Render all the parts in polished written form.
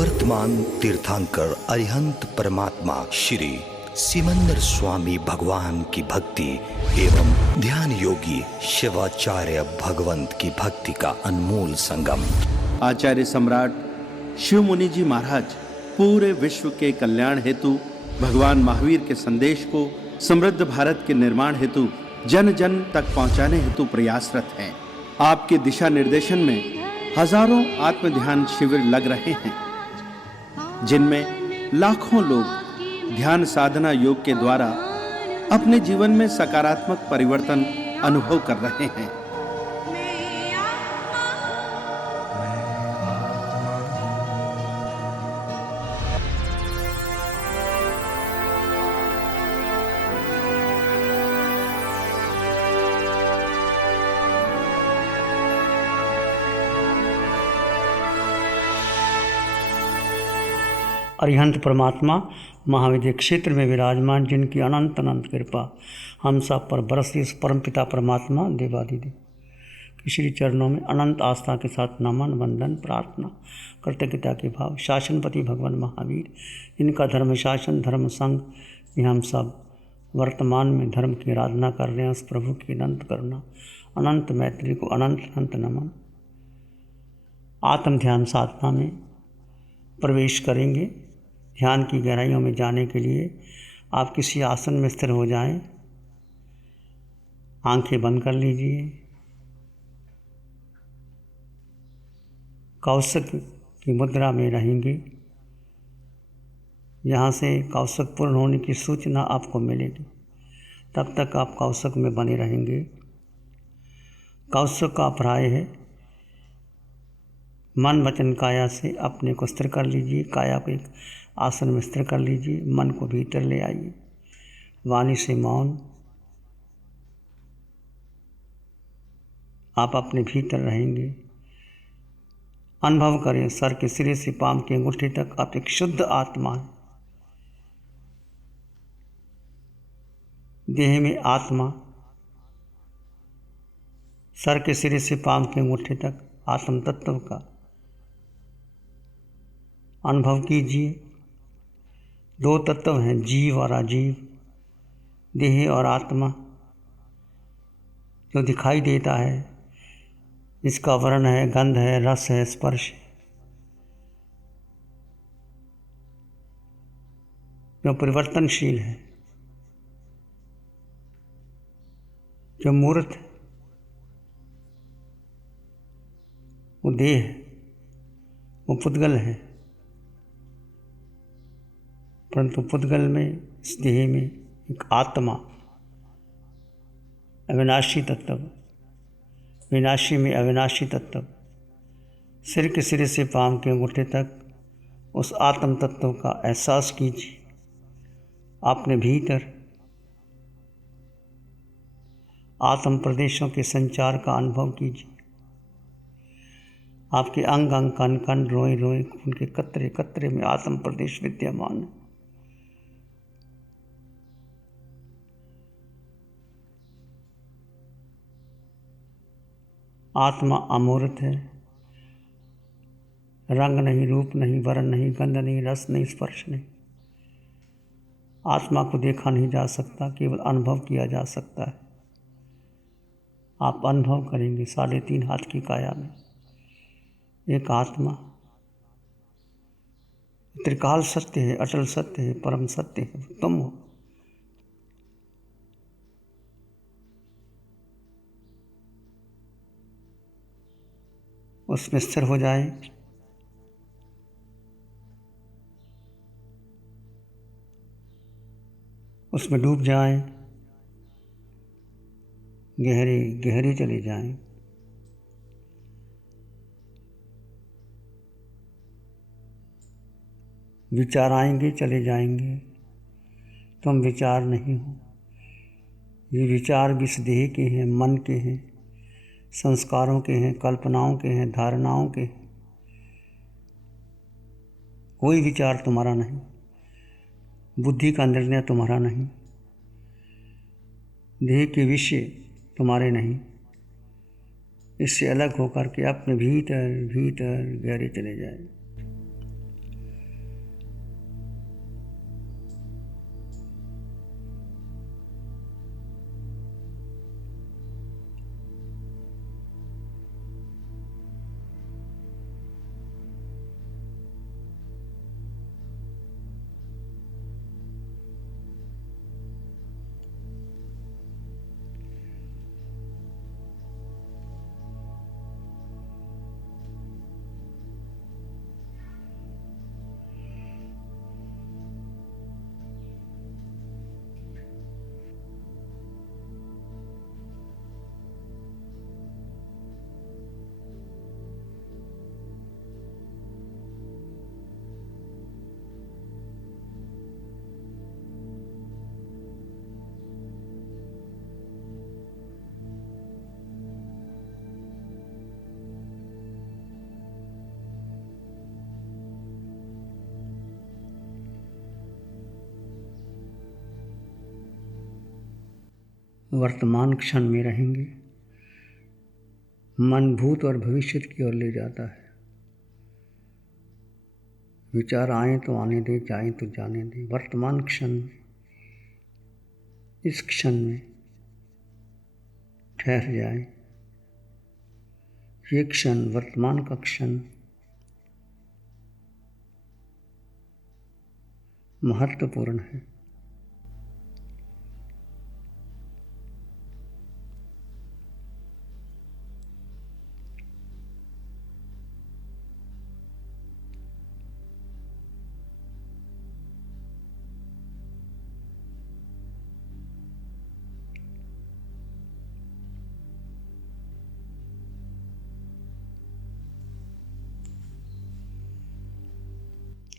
वर्तमान तीर्थंकर अरिहंत परमात्मा श्री सिमंदर स्वामी भगवान की भक्ति एवं ध्यान योगी शिवाचार्य भगवंत की भक्ति का अनमोल संगम। आचार्य सम्राट शिव मुनि जी महाराज पूरे विश्व के कल्याण हेतु भगवान महावीर के संदेश को समृद्ध भारत के निर्माण हेतु जन जन तक पहुंचाने हेतु प्रयासरत हैं। आपके दिशा निर्देशन में हजारों आत्म ध्यान शिविर लग रहे हैं, जिनमें लाखों लोग ध्यान साधना योग के द्वारा अपने जीवन में सकारात्मक परिवर्तन अनुभव कर रहे हैं। अरिहंत परमात्मा महाविद्य क्षेत्र में विराजमान, जिनकी अनंत अनंत कृपा हम सब पर बरसती, इस परमपिता परमात्मा देवादिदेव की श्री चरणों में अनंत आस्था के साथ नमन वंदन प्रार्थना कृतज्ञता के भाव। शासनपति भगवान महावीर, इनका धर्म शासन धर्म संघ में हम सब वर्तमान में धर्म की आराधना कर रहे हैं। उस प्रभु की अनंत करुणा अनंत मैत्री को अनंत अनंत नमन। आत्म ध्यान साधना में प्रवेश करेंगे। ध्यान की गहराइयों में जाने के लिए आप किसी आसन में स्थिर हो जाएं, आंखें बंद कर लीजिए। कौशिक की मुद्रा में रहेंगे। यहाँ से कौशिक पूर्ण होने की सूचना आपको मिलेगी, तब तक आप कौशिक में बने रहेंगे। कौशिक का प्राय है मन वचन काया से अपने को स्थिर कर लीजिए। काया को एक आसन में स्थिर कर लीजिए। मन को भीतर ले आइए। वाणी से मौन आप अपने भीतर रहेंगे। अनुभव करें सर के सिरे से पांव के अंगूठे तक आप एक शुद्ध आत्मा हैं। देह में आत्मा, सर के सिरे से पांव के अंगूठे तक आत्म तत्व का अनुभव कीजिए। दो तत्व हैं, जीव और अजीव, देह और आत्मा। जो दिखाई देता है, इसका वर्ण है, गंध है, रस है, स्पर्श है। जो परिवर्तनशील है, जो मूर्त है, वो देह है, वो पुद्गल है। परंतु पुद्गल में, इस देह में एक आत्मा, अविनाशी तत्व, विनाशी में अविनाशी तत्व, सिर के सिरे से पांव के अंगूठे तक उस आत्म तत्व का एहसास कीजिए। अपने भीतर आत्म प्रदेशों के संचार का अनुभव कीजिए। आपके अंग अंग कण कण रोए रोए खून के कतरे कतरे में आत्म प्रदेश विद्यमान है। आत्मा अमूर्त है। रंग नहीं, रूप नहीं, वर्ण नहीं, गंध नहीं, रस नहीं, स्पर्श नहीं। आत्मा को देखा नहीं जा सकता, केवल अनुभव किया जा सकता है। आप अनुभव करेंगे 3.5 हाथ की काया में एक आत्मा त्रिकाल सत्य है, अटल सत्य है, परम सत्य है, तुम हो। उसमें स्थिर हो जाए। उसमें डूब जाए, गहरे गहरे चले जाएं। विचार आएंगे, चले जाएंगे। तुम विचार नहीं हो। ये विचार भी इस देह के हैं, मन के हैं, संस्कारों के हैं, कल्पनाओं के हैं, धारणाओं के हैं। कोई विचार तुम्हारा नहीं, बुद्धि का निर्णय तुम्हारा नहीं, देह के विषय तुम्हारे नहीं। इससे अलग होकर के अपने भीतर भीतर गहरे चले जाए। वर्तमान क्षण में रहेंगे। मन भूत और भविष्य की ओर ले जाता है। विचार आए तो आने दे, जाए तो जाने दे। वर्तमान क्षण में, इस क्षण में ठहर जाए। ये क्षण, वर्तमान का क्षण महत्वपूर्ण है।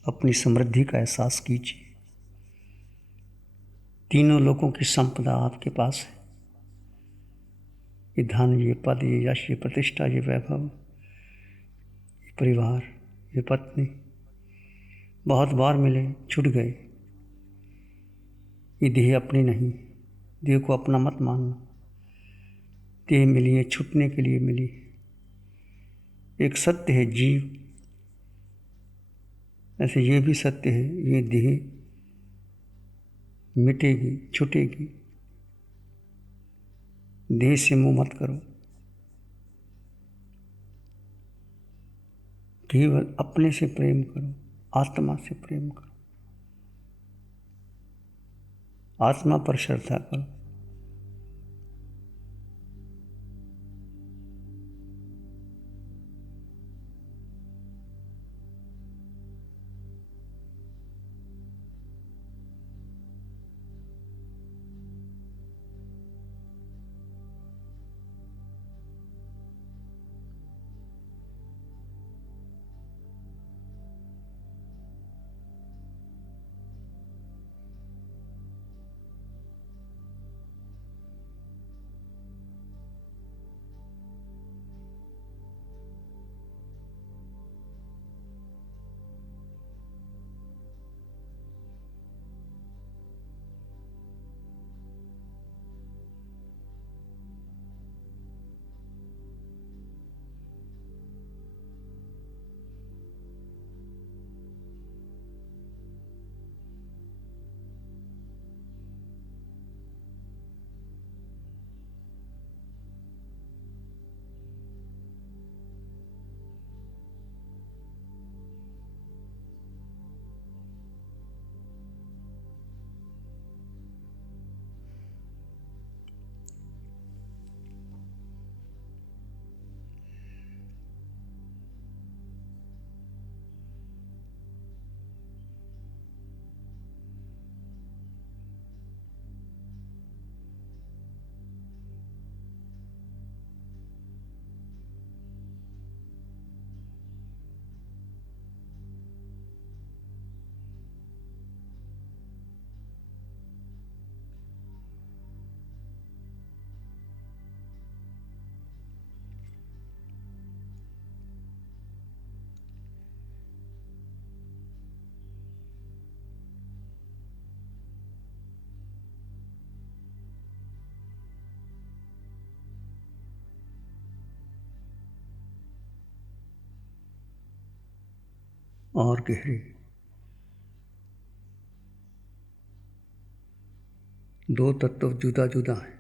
अपनी समृद्धि का एहसास कीजिए। तीनों लोगों की संपदा आपके पास है। ये धन, ये पद, ये यश, ये प्रतिष्ठा, ये वैभव, ये परिवार, ये पत्नी बहुत बार मिले, छूट गए। ये देह अपनी नहीं, देह को अपना मत मानना। देह मिली है छूटने के लिए मिली। एक सत्य है जीव, ऐसे ये भी सत्य है, ये देह मिटेगी, छूटेगी। देह से मुँह मत करो, केवल अपने से प्रेम करो, आत्मा से प्रेम करो, आत्मा पर श्रद्धा करो। और गहरे। दो तत्व जुदा जुदा हैं,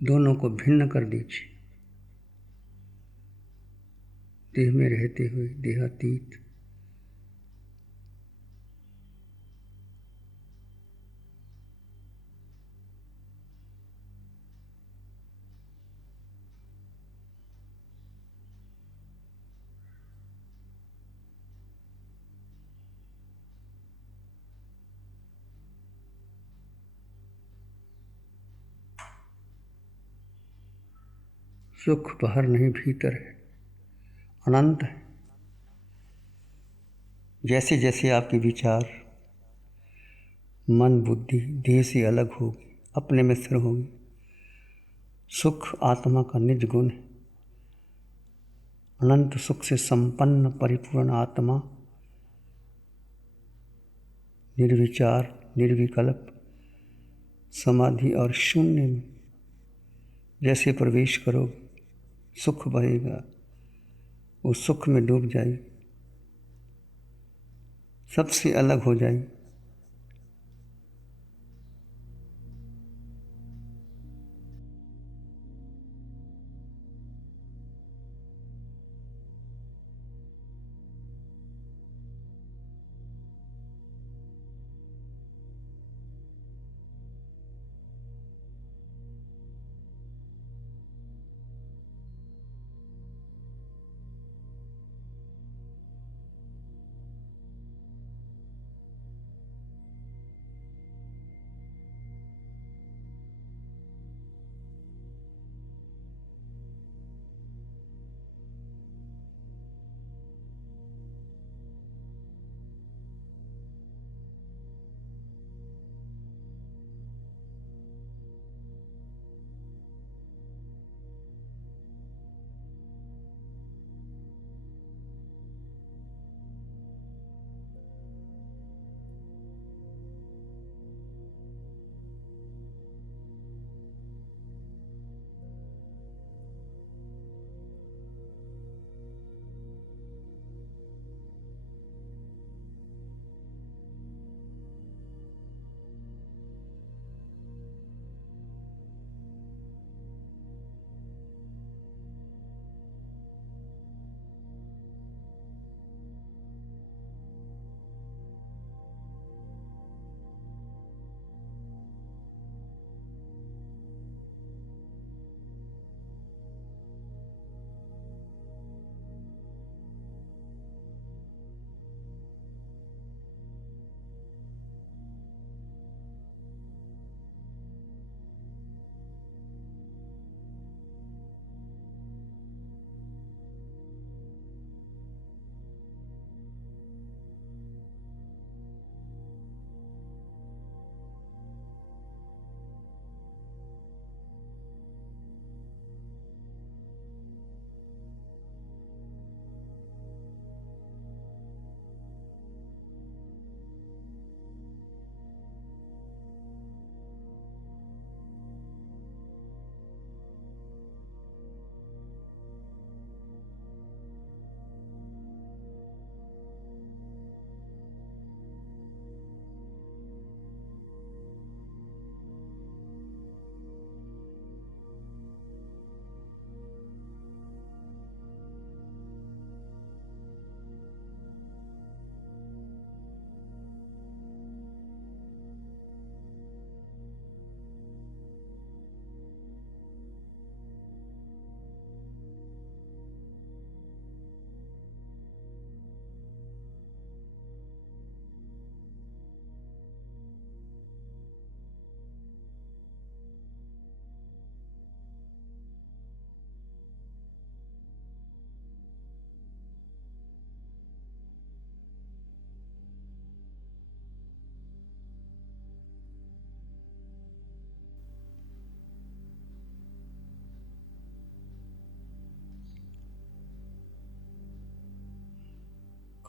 दोनों को भिन्न कर दीजिए। देह में रहते हुए देहातीत, सुख बाहर नहीं भीतर है, अनंत है। जैसे जैसे आपके विचार, मन, बुद्धि देह से अलग होगी, अपने में स्थिर होगी, सुख आत्मा का निज गुण है। अनंत सुख से संपन्न परिपूर्ण आत्मा निर्विचार, निर्विकल्प, समाधि और शून्य में जैसे प्रवेश करोगे, सुख बहेगा, वो सुख में डूब जाएगी, सबसे अलग हो जाएगी।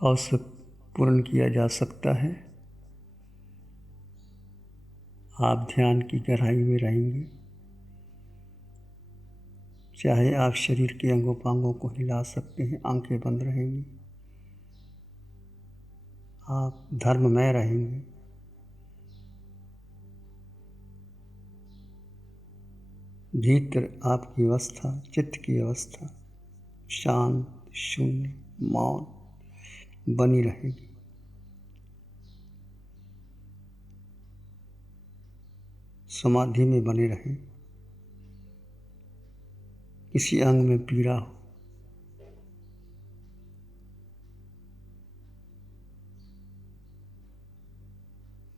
कौशक पूर्ण किया जा सकता है। आप ध्यान की गहराई में रहेंगे, चाहे आप शरीर के अंगों पांगों को हिला सकते हैं, आंखें बंद रहेंगी, आप धर्ममय रहेंगे। भीतर आपकी अवस्था, चित्त की अवस्था शांत, शून्य, मौन बनी रहेगी। समाधि में बने रहें। किसी अंग में पीड़ा हो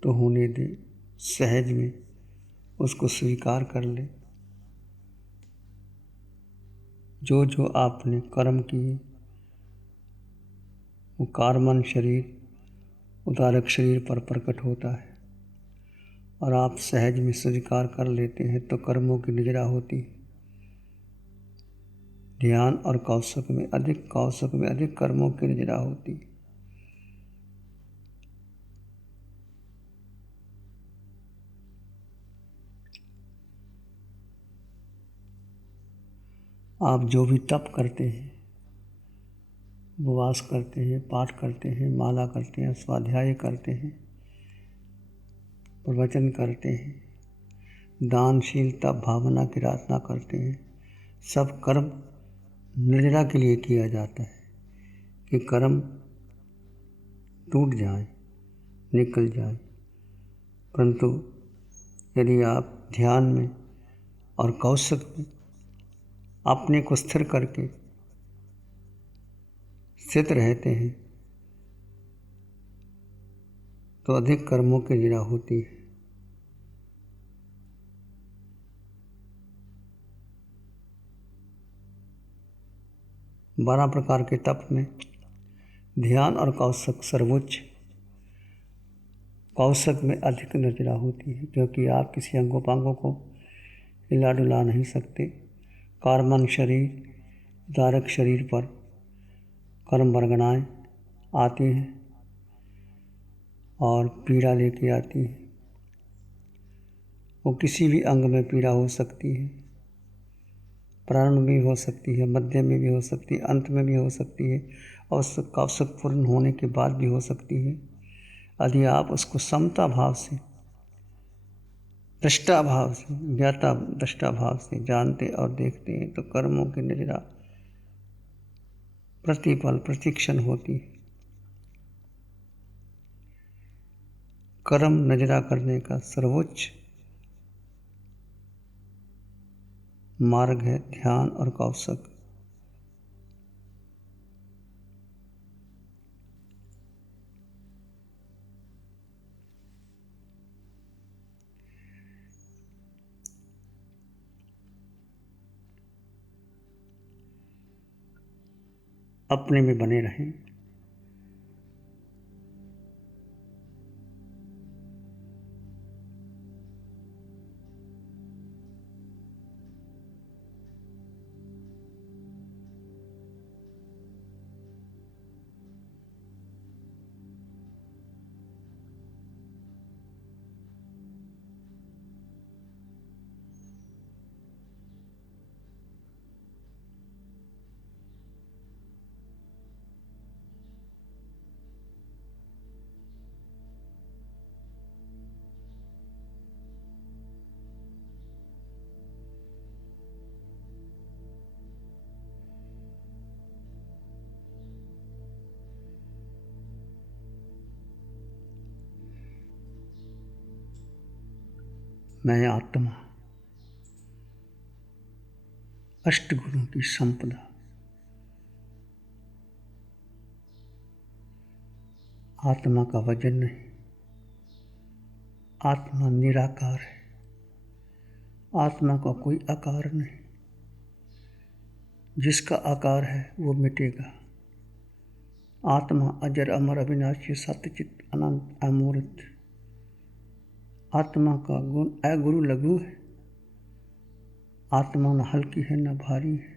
तो होने दे, सहज में उसको स्वीकार कर ले। जो जो आपने कर्म किए वो कार्बन शरीर उदारक शरीर पर प्रकट होता है और आप सहज में स्वीकार कर लेते हैं तो कर्मों की निजरा होती है। ध्यान और कौशक में अधिक कर्मों की निजरा होती है। आप जो भी तप करते हैं, उपवास करते हैं, पाठ करते हैं, माला करते हैं, स्वाध्याय करते हैं, प्रवचन करते हैं, दानशील तप भावना की आराधना करते हैं, सब कर्म निर्जरा के लिए किया जाता है कि कर्म टूट जाए, निकल जाए। परंतु यदि आप ध्यान में और कौशक में अपने को स्थिर करके स्थित रहते हैं तो अधिक कर्मों की निरा होती है। बारह प्रकार के तप में ध्यान और कौशक सर्वोच्च। कौशक में अधिक निर्जरा होती है क्योंकि आप किसी अंगोपांगों को हिला डुला नहीं सकते। कार्बन शरीर, धारक शरीर पर कर्म वर्गणाएँ आती हैं और पीड़ा लेके आती है। वो किसी भी अंग में पीड़ा हो सकती है, प्रारंभ में भी हो सकती है, मध्य में भी हो सकती है, अंत में भी हो सकती है और कौशक पूर्ण होने के बाद भी हो सकती है। यदि आप उसको समता भाव से, दृष्टा भाव से, ज्ञाता दृष्टा भाव से जानते और देखते हैं तो कर्मों की निजरा प्रतिपल प्रतिक्षण होती है। कर्म नजरा करने का सर्वोच्च मार्ग है ध्यान और कौशक। अपने में बने रहें। मैं आत्मा अष्टगुणों की संपदा, आत्मा का वजन नहीं, आत्मा निराकार है, आत्मा का कोई आकार नहीं, जिसका आकार है वो मिटेगा। आत्मा अजर अमर अविनाशी सत्यचित अनंत अमूर्त। आत्मा का गुण अगुरु लघु है। आत्मा न हल्की है न भारी है,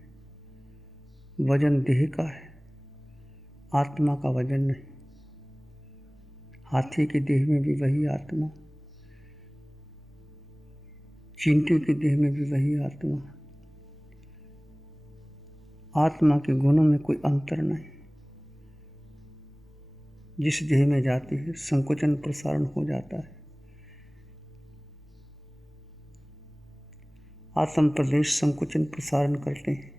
वजन देह का है, आत्मा का वजन नहीं। हाथी के देह में भी वही आत्मा, चींटी के देह में भी वही आत्मा। आत्मा के गुणों में कोई अंतर नहीं। जिस देह में जाती है संकुचन प्रसारण हो जाता है। आत्म प्रदेश संकुचन प्रसारण करते हैं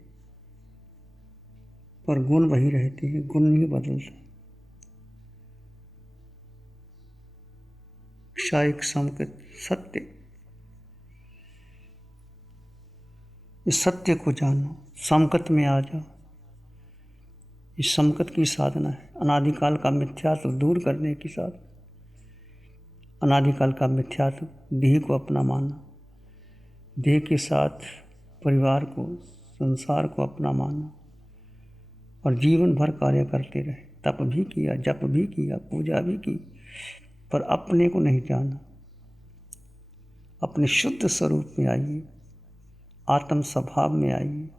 पर गुण वही रहते हैं, गुण नहीं बदलता। शायक संकेत सत्य, इस सत्य को जानो, संकट में आ जाओ। इस संकट की साधना है अनादिकाल का मिथ्यात्व दूर करने की साधना। अनादिकाल का मिथ्यात्व देह को अपना मानना, देह के साथ परिवार को, संसार को अपना मानना और जीवन भर कार्य करते रहे। तप भी किया, जप भी किया, पूजा भी की, पर अपने को नहीं जाना। अपने शुद्ध स्वरूप में आइए, आत्म स्वभाव में आइए।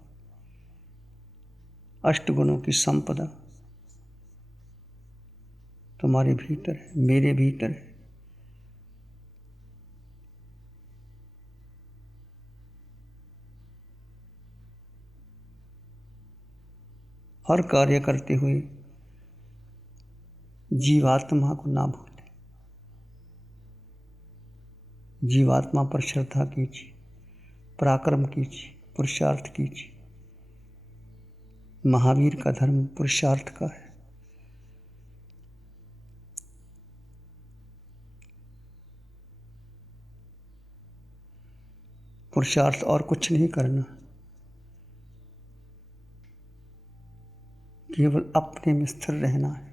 अष्टगुणों की संपदा तुम्हारे भीतर है, मेरे भीतर है। हर कार्य करते हुए जीवात्मा को ना भूलें। जीवात्मा पर श्रद्धा कीजिए, पराक्रम कीजिए, पुरुषार्थ कीजिए। महावीर का धर्म पुरुषार्थ का है। पुरुषार्थ और कुछ नहीं करना, केवल अपने में स्थिर रहना है।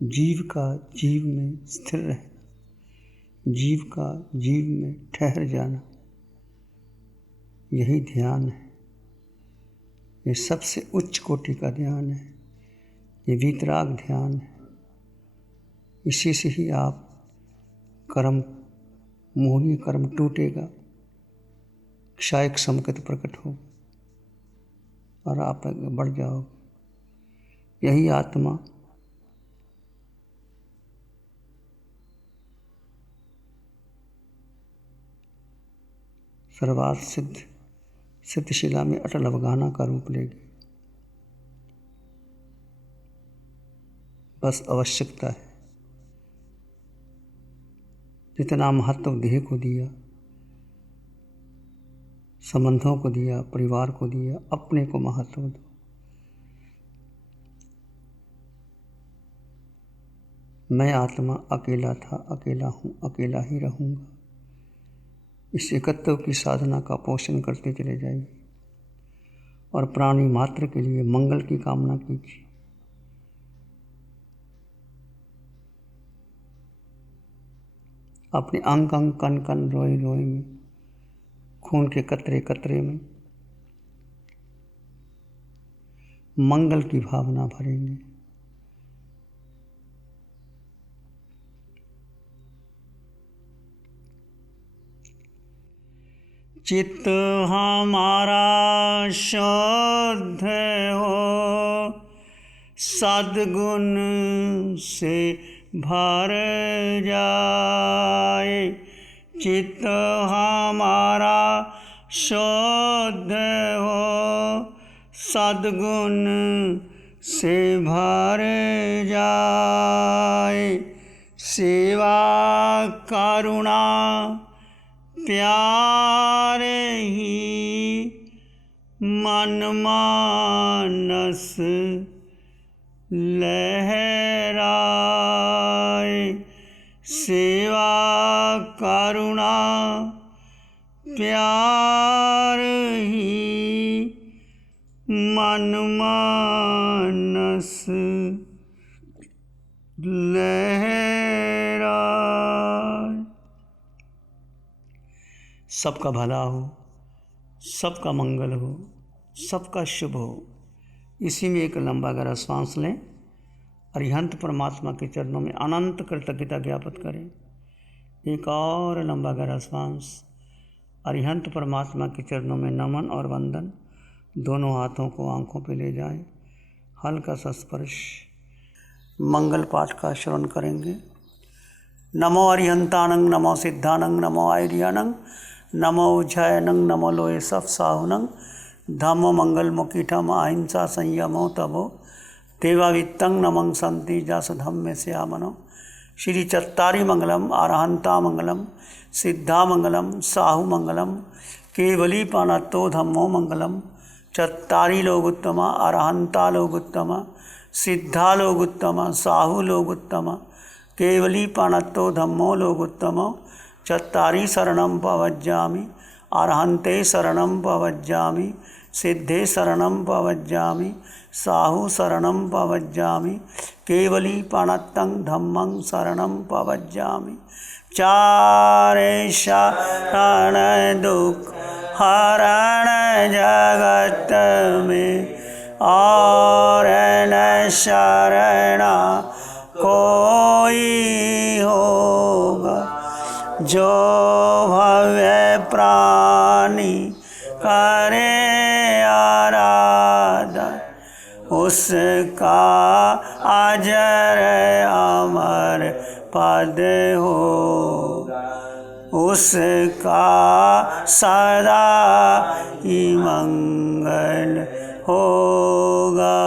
जीव का जीव में स्थिर रहना, जीव का जीव में ठहर जाना, यही ध्यान है। ये सबसे उच्च कोटि का ध्यान है, ये वीतराग ध्यान है। इसी से ही आप कर्म, मोहनीय कर्म टूटेगा, क्षायक संकेत प्रकट हो और आप आगे बढ़ जाओगे। यही आत्मा सर्वार्थ सिद्धशिला में अटल अवगाहना का रूप लेगी। बस आवश्यकता है, जितना महत्व देह को दिया, संबंधों को दिया, परिवार को दिया, अपने को महत्व दो। मैं आत्मा अकेला था, अकेला हूँ, अकेला ही रहूँगा। इस एकत्व की साधना का पोषण करते चले जाइए और प्राणी मात्र के लिए मंगल की कामना कीजिए। अपने अंग अंग, कण कण, रोए रोए में, खून के कतरे कतरे में मंगल की भावना भरेंगे। चित्त हमारा शुद्ध हो, सद्गुण से भर जाए। चित्त हमारा शुद्ध हो, सद्गुण से भर जाए। सेवा करुणा प्यार ही मन मानस लहराए। सेवा करुणा प्यार ही मन मानस लहराए। सबका भला हो, सबका मंगल हो, सबका शुभ हो। इसी में एक लंबा गहरा श्वास लें। अरिहंत परमात्मा के चरणों में अनंत कृतज्ञता ज्ञापित करें। एक और लंबा गहरा श्वास। अरिहंत परमात्मा के चरणों में नमन और वंदन। दोनों हाथों को आंखों पे ले जाएं। हल्का सा स्पर्श। मंगल पाठ का श्रवण करेंगे। नमो अरिहंतानंग, नमो सिद्धानंग, नमो आयर्यानंग, नमो उज्जयनंग, नमो लोये सफ साहुनंग, धम्मो मंगल मुकीठम अहिंसा संयमो तभो देवावित्तं नमं संति जस धम्मे श्यामनो। श्री चत्तारी मंगलम, अरहंता मंगलम, सिद्धा मंगलम, साहु मंगलम, केवली पानत्तो धम्मो मंगलम। चत्तारी लोग उत्तमा, अरहंता लोग उत्तमा, सिद्धा लोग उत्तमा, साहु लोग उत्तमा, केवली पानत्तो धम्मो लोग उत्तमो। चत्तारी शरणं पवज्जामि, अरहन्ते शरणं पवज्जामि, सिद्धे शरणं पवज्जामि, साहु शरणं पवज्जामि, केवली पाणत्तं धम्मं शरणं पवज्जामि। चारे शरण दुख हरण जगत में, और न शरणा कोई होगा। जो भव्य प्राणी करे आराधन, उसका अजर अमर पद होगा। उसका सदा ही मंगल होगा।